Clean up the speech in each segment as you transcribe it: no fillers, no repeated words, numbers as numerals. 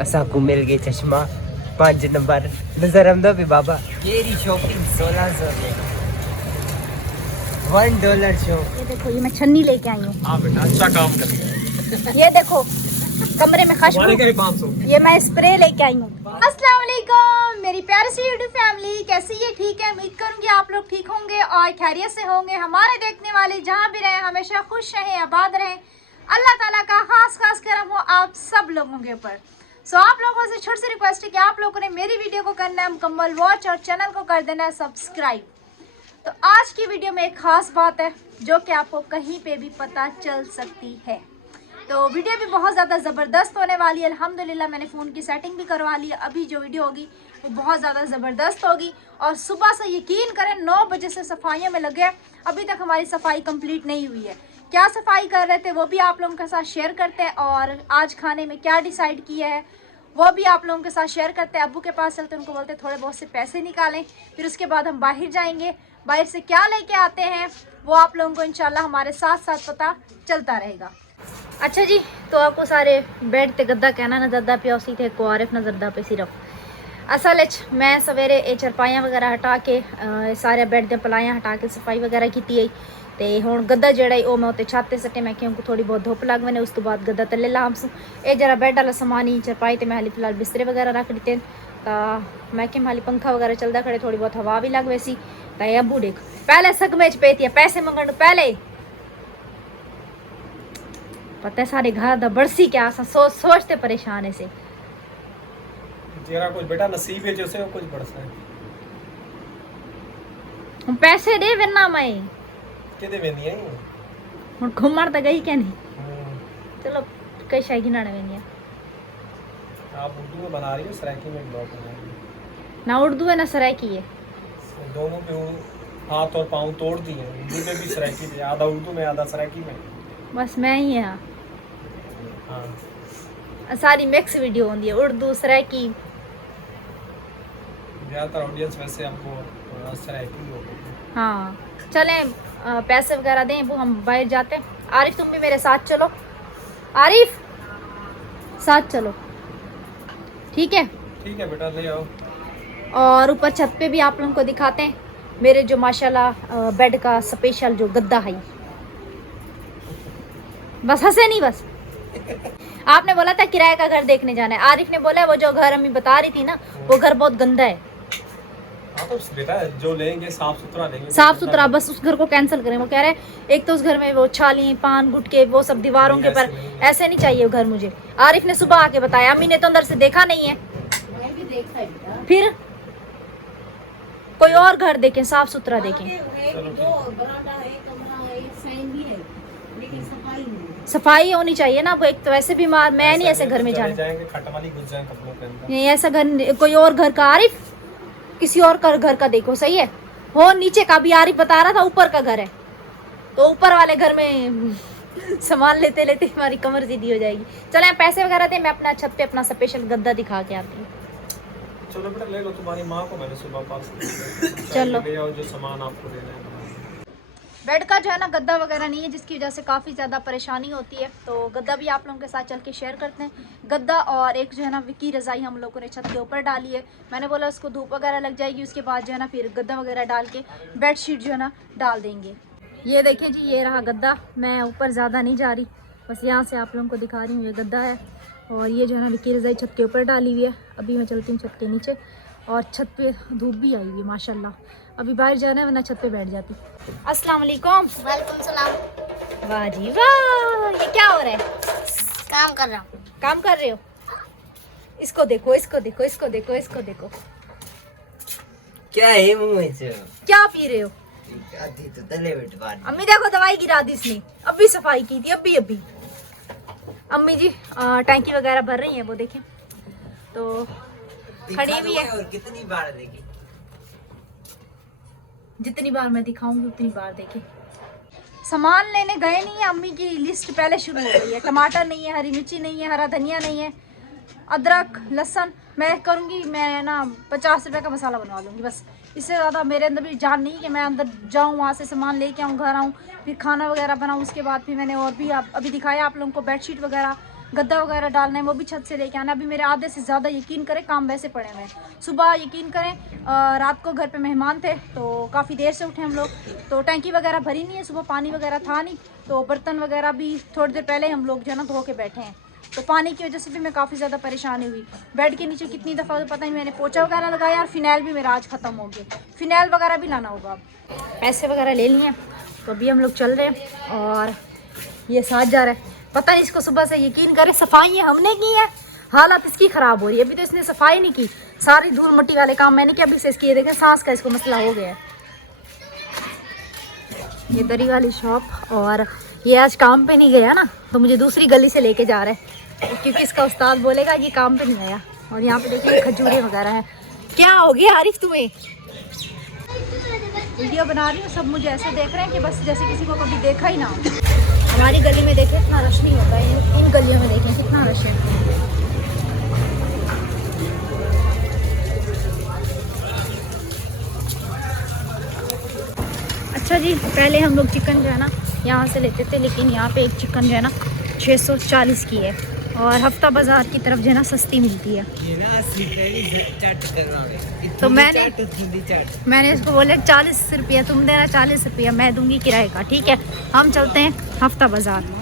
असा को मिल गए चश्मा 5 नंबर नजर आमदा भी बाबा केरी शॉपिंग 1600 $1 शो। ये देखो, ये मैं छन्नी लेके आई हूँ। हाँ बेटा अच्छा काम कर। ये देखो कमरे में खुशबू, 500। ये मैं स्प्रे लेके आई हूँ। अस्सलाम वालेकुम मेरी प्यारी सी यूट्यूब फैमिली, कैसी है? ठीक है, उम्मीद करूंगी आप लोग ठीक होंगे और खैरियत से होंगे। हमारे देखने वाले जहाँ भी रहें हमेशा खुश रहें, आबाद रहें। अल्लाह ताला का खास करम हो आप सब लोगों के ऊपर। सो आप लोगों से छोटी सी रिक्वेस्ट है कि आप लोगों ने मेरी वीडियो को करना है मुकम्मल वॉच और चैनल को कर देना है सब्सक्राइब। तो आज की वीडियो में एक खास बात है जो कि आपको कहीं पे भी पता चल सकती है। तो वीडियो भी बहुत ज़्यादा ज़बरदस्त होने वाली है। अल्हम्दुलिल्लाह मैंने फ़ोन की सेटिंग भी करवा ली है। अभी जो वीडियो होगी वो बहुत ज़्यादा ज़बरदस्त होगी। और सुबह से यकीन करें 9 बजे से सफाइयों में लगे, अभी तक हमारी सफाई कंप्लीट नहीं हुई है। क्या सफाई कर रहे थे वो भी आप लोगों के साथ शेयर करते हैं, और आज खाने में क्या डिसाइड किया है वो भी आप लोगों के साथ शेयर करते हैं। अब्बू के पास चलते उनको बोलते थोड़े बहुत से पैसे निकालें, फिर उसके बाद हम बाहर जाएंगे। बाहर से क्या लेके आते हैं वो आप लोगों को इंशाल्लाह हमारे साथ साथ पता चलता रहेगा। अच्छा जी, तो आपको सारे बेड ते गद्दा कहना ना ज़्यादा पिया उसी थे को आरिफ नजरदा पे सिर्फ असल मैं सवेरे ये चरपाइयाँ वगैरह हटा के सारे बेड दे पलाइयाँ हटा के सफाई वगैरह की ते हुण गद्दा जेड़ा वो मैं उत्ते छत ते सट्टे। मैं क्योंकि थोड़ी बहुत धुप लग मैंने, उस तो बाद गद्दा तले लामसू ये जरा बेड वाला समान ही चरपाई ते मैं हाली फिलहाल बिस्तरे वगैरह रख दिते। तो मैं क्या हाली पंखा वगैरह चलता खड़े, थोड़ी बहुत हवा भी लग वैसी। तो अबू देख पहले सगमे च पेती पैसे मंगण पहले पता है सारे घर दा बरसी क्या सोचते परेशान है से जेरा कुछ बेटा नसीब है जैसे कुछ बरसा है। हम पैसे दे वरना मैं किदे वेनी है हुन घुमण त गई क्या नहीं। चलो कई शाय गिनाने वेनी आप उर्दू में बना रही हो, सराइकी में ब्लॉग बना रही हो। ना उर्दू है ना सराइकी है, दोनों पे हाथ और पाँव तोड़ दिए। उर्दू में भी सराइकी थी, आधा उर्दू में आधा सराइकी में। बस मैं ही है। हाँ सारी मिक्स वीडियो होंदी है उर्दू सराइकी। ज़्यादातर ऑडियंस वैसे आपको सराइकी लोग। हाँ चलें पैसे वगैरह दें वो हम बाहर जाते हैं। आरिफ तुम भी मेरे साथ चलो, आरिफ साथ चलो, ठीक है? ठीक है बेटा ले आओ। और ऊपर छत पे भी आप लोगों को दिखाते हैं मेरे जो माशाल्लाह बेड का स्पेशल जो गद्दा है। बस हंसे नहीं, बस आपने बोला था किराए का घर देखने जाना है। आरिफ ने बोला वो जो घर अम्मी बता रही थी ना वो घर बहुत गंदा है। हाँ तो बेटा जो लेंगे साफ सुथरा लेंगे, साफ सुथरा, बस उस घर को कैंसिल करें। वो कह रहे हैं एक तो उस घर में वो छाली पान गुटके वो सब दीवारों के पर ऐसे नहीं चाहिए वो घर मुझे। आरिफ ने सुबह आके बताया, अम्मी ने तो अंदर से देखा नहीं है। फिर कोई और घर देखें, साफ सुथरा देखें। सफाई होनी चाहिए ना। वो एक तो वैसे भी मैं नहीं ऐसे घर में जाना, नहीं ऐसा घर कोई और घर का। आरिफ किसी और का घर का देखो, सही है हो नीचे का भी। आरिफ बता रहा था ऊपर का घर है, तो ऊपर वाले घर में सामान लेते लेते हमारी कमर सीधी हो जाएगी। चले पैसे वगैरह दे, मैं अपना छत पे अपना स्पेशल गद्दा दिखा के आती हूँ। चलो बेटा ले लो, तुम्हारी माँ को मैंने सुबह पास चलो ले आओ जो सामान आपको देना है। बेड का जो है ना गद्दा वगैरह नहीं है, जिसकी वजह से काफ़ी ज़्यादा परेशानी होती है। तो गद्दा भी आप लोगों के साथ चल के शेयर करते हैं। गद्दा और एक जो है ना विकी रज़ाई हम लोगों ने छत के ऊपर डाली है। मैंने बोला उसको धूप वगैरह लग जाएगी, उसके बाद जो है ना फिर गद्दा वगैरह डाल के बेडशीट जो है ना डाल देंगे। ये देखें जी, ये रहा गद्दा। मैं ऊपर ज़्यादा नहीं जा रही, बस यहाँ से आप लोगों को दिखा रही हूँ। ये गद्दा है और ये जो है ना विकी रज़ाई छत के ऊपर डाली हुई है। अभी मैं चलती हूँ छत के नीचे, और छत पे धूप भी आई हुई है माशाल्लाह। अभी बाहर जाना है वरना छत पे बैठ जाती। अस्सलाम वालेकुम। वालेकुम सलाम। वाह जी वाह, ये क्या हो रहा है? काम कर रहा हूँ। काम कर रहे हो? इसको देखो, इसको देखो, इसको देखो, इसको देखो, क्या है मुंह में से? क्या पी रहे हो? आधी तो तले बैठवा दी। अम्मी देखो दवाई गिरा दी इसने, अभी सफाई की थी अभी अभी। अम्मी जी टैंकी वगैरह भर रही है, वो देखें तो खड़ी भी है। और कितनी बार देखी? जितनी बार मैं दिखाऊंगी उतनी बार देखें। सामान लेने गए नहीं है, अम्मी की लिस्ट पहले शुरू हो गई है। टमाटर नहीं है, हरी मिर्ची नहीं है, हरा धनिया नहीं है, अदरक लहसुन। मैं करूँगी मैं ना 50 रुपये का मसाला बनवा लूँगी बस। इससे ज़्यादा मेरे अंदर भी जान नहीं कि मैं अंदर जाऊँ, वहाँ से सामान लेके आऊँ, घर आऊँ, फिर खाना वगैरह बनाऊँ। उसके बाद फिर मैंने और भी अभी दिखाया आप लोगों को बेडशीट वगैरह गद्दा वगैरह डालना है वो भी छत से लेके आना। अभी मेरे आधे से ज़्यादा यकीन करें काम वैसे पड़े हुए हैं। सुबह यकीन करें रात को घर पे मेहमान थे तो काफ़ी देर से उठे हम लोग, तो टैंकी वगैरह भरी नहीं है, सुबह पानी वगैरह था नहीं, तो बर्तन वगैरह भी थोड़ी देर पहले हम लोग जो है ना धो के बैठे हैं। तो पानी की वजह से भी मैं काफ़ी ज़्यादा परेशानी हुई। बेड के नीचे कितनी दफ़ा तो पता नहीं मैंने पोछा वगैरह लगाया, और फिनाइल भी मेरा आज ख़त्म हो गया। फिनाइल वगैरह भी लाना होगा। अब पैसे वगैरह ले लिए तो अभी हम लोग चल रहे हैं, और ये साथ जा रहा है। पता नहीं इसको सुबह से यकीन करें सफाई हमने की है, हालत इसकी ख़राब हो रही है। अभी तो इसने सफाई नहीं की, सारी धूल मिट्टी वाले काम मैंने किया। अभी से इसकी ये देखें सांस का इसको मसला हो गया है। ये दरी वाली शॉप, और ये आज काम पे नहीं गया ना तो मुझे दूसरी गली से लेके जा रहा है, क्योंकि इसका उस्ताद बोलेगा ये काम पे नहीं आया। और यहाँ पे देखिए खजूरें वगैरह हैं। क्या हो गया आरिफ तुम्हें? वीडियो बना रही हूँ, सब मुझे ऐसे देख रहे हैं कि बस जैसे किसी को कभी देखा ही ना हो। हमारी गली में देखें इतना रश नहीं होता है, इन गलियों में देखें कितना रश है। अच्छा जी, पहले हम लोग चिकन जो है ना यहाँ से लेते थे, लेकिन यहाँ पे एक चिकन जो है ना 640 की है, और हफ्ता बाज़ार की तरफ जो है ना सस्ती मिलती है। ये ना तो मैंने इसको बोले 40 रुपया तुम देना, 40 रुपया मैं दूंगी किराए का। ठीक है, हम चलते हैं हफ्ता बाज़ार।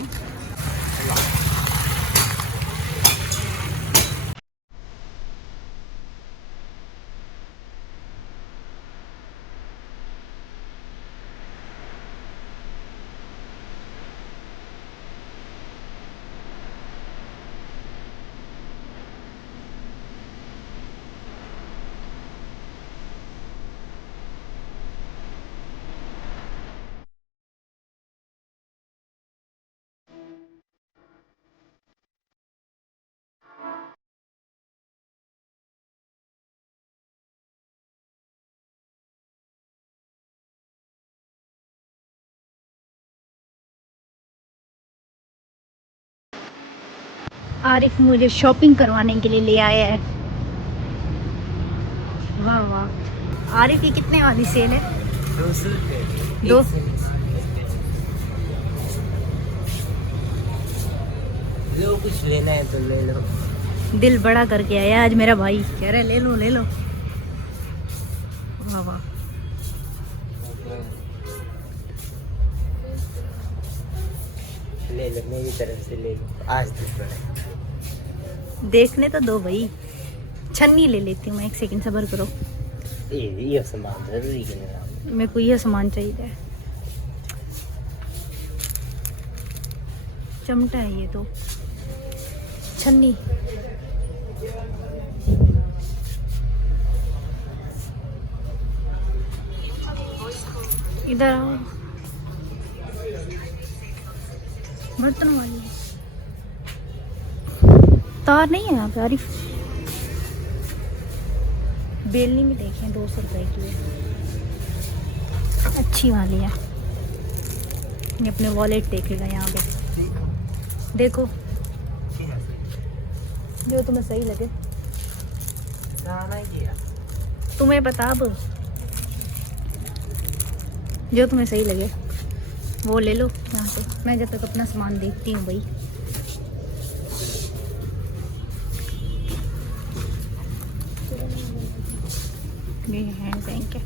आरिफ मुझे शॉपिंग करवाने के लिए ले आया है। वाह वाह, आरिफ ये कितने वाली सेल है? 200 रुपये। दो लो, कुछ लेना है तो ले लो। दिल बड़ा करके आया आज मेरा भाई, कह रहा है ले लो ले लो। वाह वाह, ले लो, मेरी तरफ से ले लो, आज तक बड़ा। देखने तो दो भाई, छन्नी ले लेती हूँ मैं, एक सेकंड सब्र करो। ये सामान जरूरी है मेरा। मेरे को ये सामान चाहिए, चमटा है ये तो, छन्नी। इधर आओ, बर्तन वाली तार नहीं है यहाँ पे आरिफ। बेलनी में देखें 200 रुपए की है, अच्छी वाली है। ये अपने वॉलेट देखेगा यहाँ पे, देखो जो तुम्हें सही लगे। तुम्हें बता अब, जो तुम्हें सही लगे वो ले लो यहाँ से। मैं जब तक अपना सामान देखती हूँ भाई। ये हैंड बैंक है।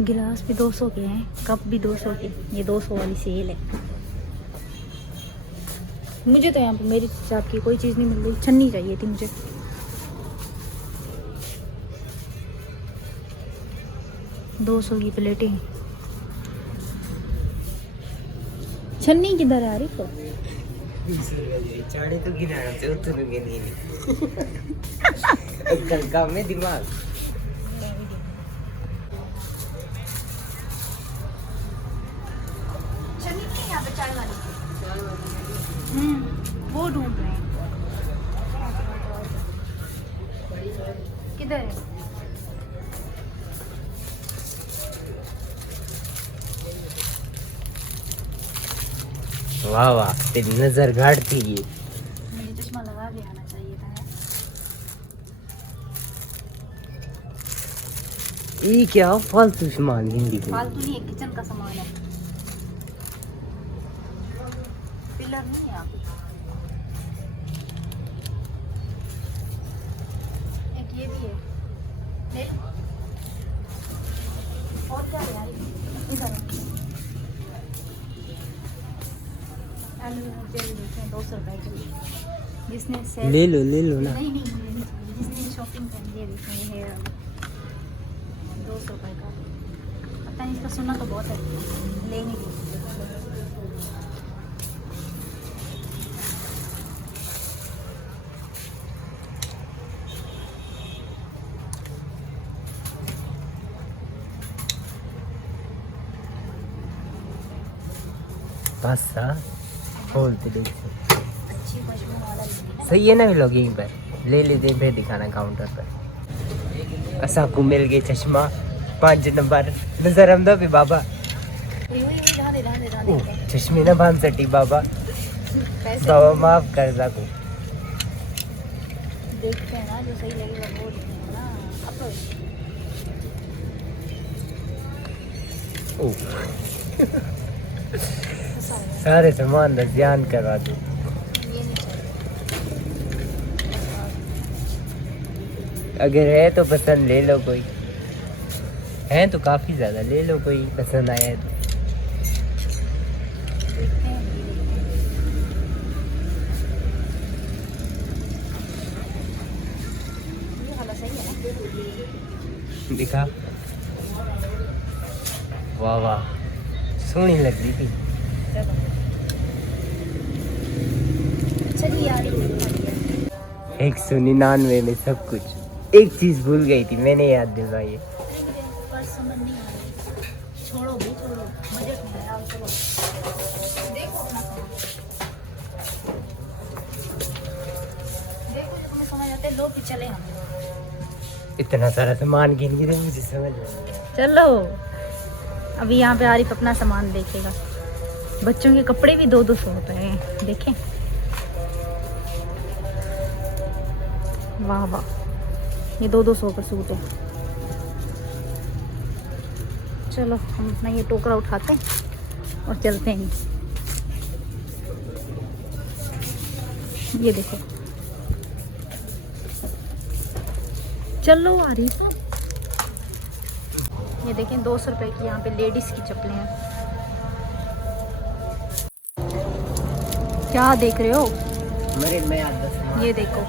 गिलास भी 200 के हैं, कप भी 200 के। ये 200 वाली सेल है। मुझे तो यहाँ पे मेरे हिसाब की कोई चीज़ नहीं मिल रही। छन्नी चाहिए थी मुझे। $200 की प्लेटें। छन्नी किधर आ रही तो? चाड़े तो गिना से उतरोगे नहीं। कल काम में दिमाग। छन्नी नहीं यहाँ पे, चाय वाली। वो ढूंढ रहे हैं, किधर है? वाह वाह, तेरी नजर गाड़ थी ये। मुझे चश्मा लगा के आना चाहिए था। ये क्या फालतू सामान हिंदी में। फालतू नहीं है, किचन का सामान है। पिलर नहीं है यहाँ पे। एक ये भी है। और क्या है यार? इधर एलुमिनियम तेल देखें 200 रुपए के लिए। जिसने सेल ले लो ना। नहीं नहीं नहीं, जिसने शॉपिंग कर लिया देखें ये है 200 रुपए का। पता नहीं, इसका सुना तो बहुत है, लेंगे। बस खोलते देख अच्छी खुशबू वाला लेंगे ना। सही है ना लोग यहीं पर ले लेते फिर दिखाना काउंटर पर। असा को मिल गए चश्मा 5 नंबर नजर आमदा भी बाबा। ओ, चश्मे ना बांध सटी बाबा। पैसे बाबा माफ कर को। देखते हैं ना, जो सही लगेगा वो लेंगे ना। ओ सारे सामान का ध्यान करवा दो। ये नहीं चाहिए। अगर है तो पसंद ले लो कोई, है तो काफी ज्यादा ले लो कोई पसंद आया है तो। देखते हैं। ये वाला सही है ना? दिखा। वाह वाह सोहनी लग रही थी। चलो। चलिए यार, 199 में सब कुछ। एक चीज भूल गई थी, मैंने याद दिलवाई है। पर्स समझ नहीं आ रही। छोड़ो भाई, छोड़ो, बजट में है। आओ चलो, देखो अपना सामान। देखो जो तुम्हें समझ आते लो, फिर चले हम। इतना सारा सामान गिन गिन मुझे समझ नहीं आया। चलो, अभी यहाँ पे आरिफ अपना सामान देखेगा। बच्चों के कपड़े भी 200 रुपए हैं, देखें। वाह वाह, ये 200 का सूट है। चलो हम अपना ये टोकरा उठाते हैं और चलते हैं। ये देखो, चलो आरिफ। ये देखें 200 रुपए की यहाँ पे लेडीज की चप्पलें हैं। क्या देख रहे हो? मेरे में याद दस ये देखो,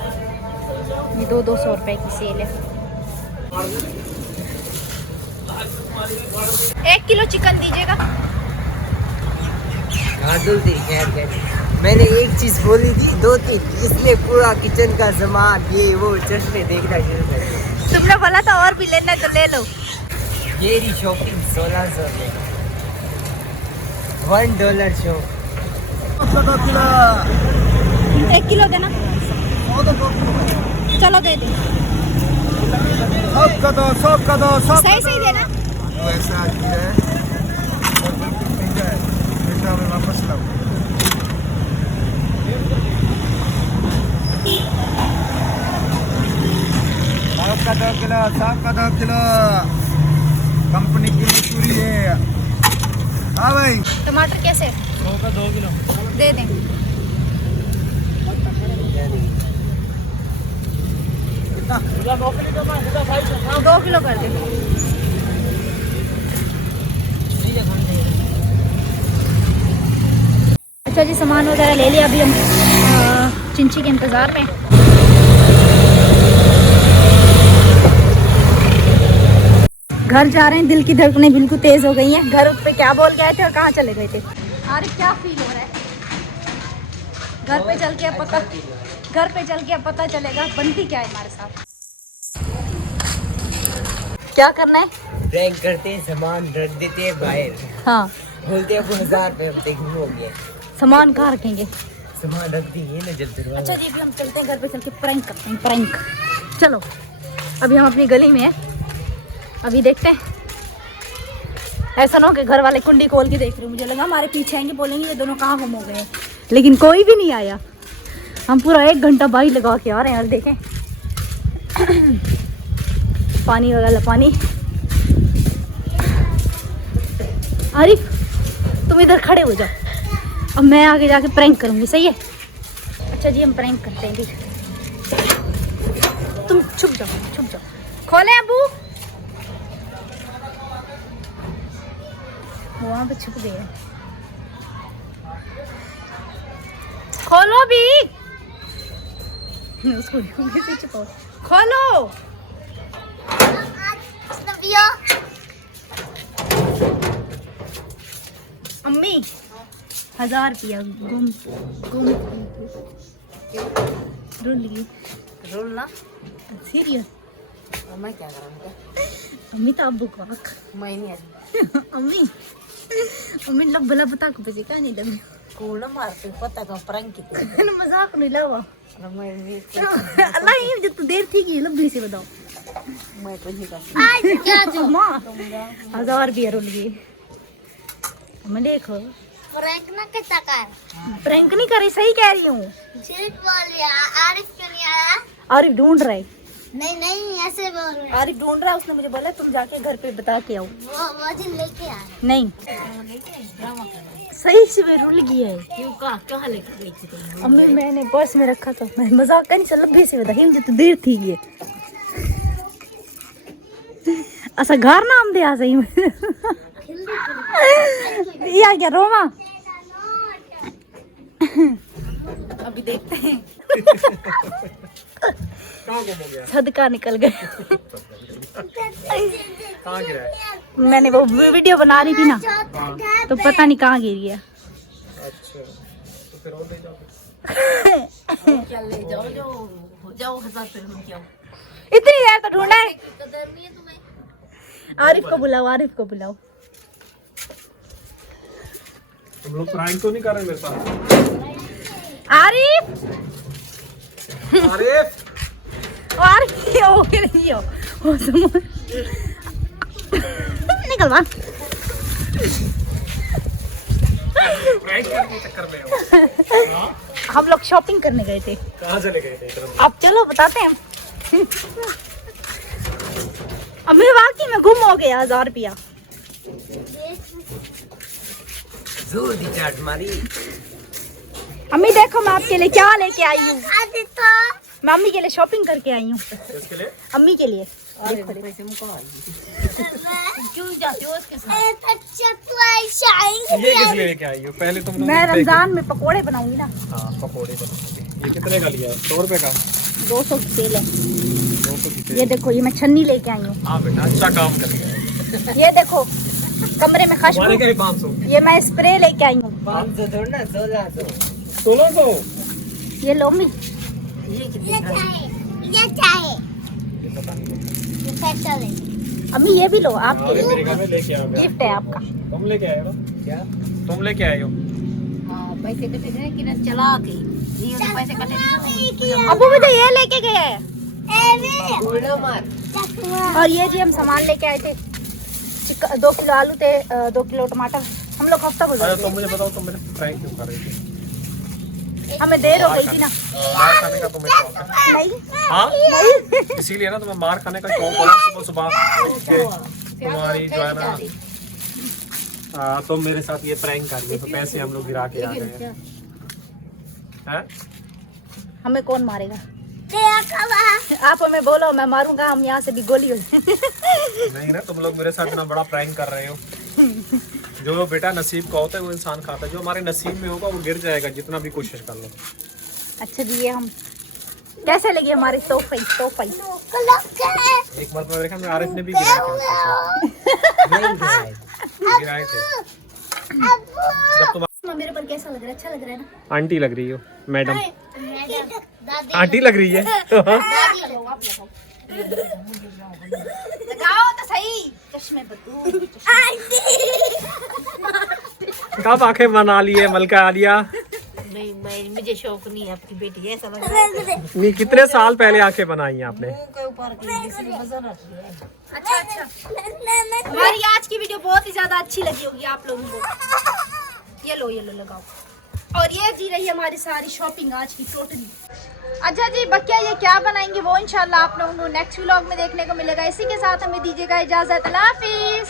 ये 200 रुपए की सेल है। 1 किलो चिकन दीजिएगा। मैंने एक चीज बोली थी, 2-3 इसमें पूरा किचन का सामान ये वो चश्मे देखना शुरू कर दिया। तुमने बोला था और भी लेना है तो ले लो। ये रही शॉपिंग 1600 में $1 शॉप। 1 किलो देना। चलो दे दे। सही सही देना। वापस लाओ। साग का 2 किलो कंपनी की मशहूरी है। हाँ भाई, टमाटर कैसे? 100 का 2 किलो। दे दें। 2 किलो कर दे। अच्छा जी, सामान वगैरह ले लिया। अभी हम चिंची के इंतज़ार में। घर जा रहे हैं। दिल की धड़कनें बिल्कुल तेज़ हो गई हैं। घर पे क्या बोल गए थे और कहाँ चले गए थे? अरे क्या फील हो रहा है? घर पे चल के पता चलेगा बनती क्या है हमारे साथ। क्या करना है? प्रैंक करते हैं, सामान रख देते हैं बाहर, हाँ, बोलते हैं 1000 रुपये हम देखने हो गए। सामान कहाँ रखेंगे? सामान रख दिए ना जब दरवाजा। अच्छा जी, अभी हम चलते हैं घर पे, चल के प्रैंक करते हैं। प्रैंक, चलो। अभी हम अपनी गली में हैं, अभी देखते हैं। ऐसा ना हो कि घर वाले कुंडी खोल के देख रहे हो। मुझे लगा हमारे पीछे आएंगे, बोलेंगे ये दोनों कहाँ गुम हो गए, लेकिन कोई भी नहीं आया। हम पूरा 1 घंटा बाई लगा के आ रहे हैं। और देखें पानी वगैरह, पानी आरिफ तुम इधर खड़े हो जाओ, अब मैं आगे जाके प्रैंक करूंगी, सही है? अच्छा जी हम प्रैंक करते हैं भी। तुम छुप जाओ। खोले अबू, वहां पे छुप गए। खोलो भी, उसको छुपाओ। खोलो। अम्मी 1000 रुपया गुम रोल ना सीरियस। मैं क्या करूँ? अम्मी तो अब्बू को आँख मैं नहीं अम्मी लब भला बता को बजे का नहीं लगे कूड़ मारते पता का प्रैंक की मजाक नहीं लावा मैं अल्लाह ये जो तू देर थी की लंबी से बताओ। तो नहीं कर क्या जो माँ 1000 रुपया रोल गए। मैं देखो प्रैंक ना कैसा कर प्रैंक नहीं कर रही, सही कह रही हूँ। झूठ बोल रहा। आरिफ क्यों नहीं आया? आरिफ ढूंढ रहा है। नहीं ऐसे बोल रहे। आरिफ ढूंढ रहा है, उसने मुझे बोला तुम जाके घर पे बता के आओ। वो दिन लेके आया। नहीं सही से मैं रुल गया है। क्यों क्या लेके गई थी तुम? अम्मी मैंने पर्स में रखा था, मैं मजाक नहीं चल लंबी से बता मुझे तो देर थी ये ऐसा घर नाम दे आ सही में या क्या रोमा अभी देखते हैं कहाँ गुम हो गया? सदका निकल गए। कहाँ गिरा है? मैंने वो वीडियो बना रही थी ना तो पता नहीं कहाँ गिर गया। अच्छा तो फिर और ले जाओ। क्या ले जाओ जो हो जाओ 1000 रुपये में क्या? इतनी देर तो ढूंढा है। कदर नहीं है तुम्हें। आरिफ को बुलाओ। तुम लोग प्रैंक तो नहीं कर रहे मेरे साथ? आरिफ आरिफ निकल वहाँ। प्रैंक करने के चक्कर में हो। हम लोग शॉपिंग करने गए थे। कहाँ चले गए थे? अब चलो बताते हैं। अब मेरे वाकई में गुम हो गया 1000 रुपया। जोर दी चाट मारी। अम्मी देखो मैं आपके लिए क्या लेके आई हूँ। मैं अम्मी के लिए शॉपिंग करके आई हूँ। किसके लिए? अम्मी के लिए। क्यों जाते हो उसके साथ? ये किस लिए लेके आई हो? पहले तुम लोग मैं रमजान में पकोड़े बनाऊंगी ना। हाँ पकौड़े बने। ये कितने का लिया है? 100 रुपए का? 200 की सेल है। 200 की। ये देखो ये मैं छन्नी लेके आई हूँ। हाँ बेटा अच्छा काम कर रही है। ये देखो कमरे में हमारे खुशबू। क्या 500? ये मैं स्प्रे लेके आई हूँ। 500 थोड़ा ना 1600। 1600? ये लो मी। अम्मी ये भी लो आपके अरे लिए, मेरे घर में लेके आ गया। गिफ्ट है आपका। तुम लेके आए हो? क्या? तुम लेके आए हो? हाँ पैसे कटे थे कि ना चला के ये तो पैसे कटे थे। अबू भी तो ये लेके गए हैं। उल्टा मार। और ये जी हम सामान लेके आए थे। 2 किलो आलू थे, 2 किलो टमाटर। हम लोग हफ्ता अरे गुजर तुम मुझे बताओ तुम मेरे प्रैंक क्यों कर रही थी? हमें देर हो गई थी ना। मार खाने का तुम्हें शौक है? नहीं हाँ इसीलिए ना तुम्हें मार खाने का शौक हो सुबह सुबह उठ के तुम्हारी जो है ना तुम मेरे साथ ये प्रैंक कर रही हो तो पैसे हम लोग गिरा के आ गए हैं। हमें कौन मारेगा? आप हमें बोलो मैं मारूंगा, हम यहाँ से भी गोली हो नहीं ना तुम लोग मेरे साथ इतना बड़ा प्रैंक कर रहे हो। जो बेटा नसीब का होता है वो इंसान खाता है, जो हमारे नसीब में होगा वो गिर जाएगा जितना भी कोशिश कर लो। अच्छा जी ये हम कैसे लगे हमारे तोहफे? एक बार तो देखा मैं आरिफ ने भी गिराए थे। जब तुम मेरे पर कैसा लग रहा है? अच्छा लग रहा है ना? आंटी लग रही हो मैडम। आंटी लग रही है। लगाओ तो सही चश्मे बदूर। कब आंखें बना लिए मलका आलिया? नहीं मैं मुझे शौक नहीं है आपकी बेटी ऐसा लग रहा है। नहीं कितने साल पहले आंखें बनाई हैं आपने? मुंह के ऊपर की जिसमें वजन रख दिया है। अच्छा हमारी आज की वीडियो बहुत ही ज्यादा अच्छी लगी होगी आप लोगों को। ये लो लगाओ। और ये जी रही हमारी सारी शॉपिंग आज की टोटली। अच्छा जी बक्या ये क्या बनाएंगे वो इंशाल्लाह आप लोगों को नेक्स्ट व्लॉग में देखने को मिलेगा। इसी के साथ हमें दीजिएगा इजाजत। अल्लाह हाफिज।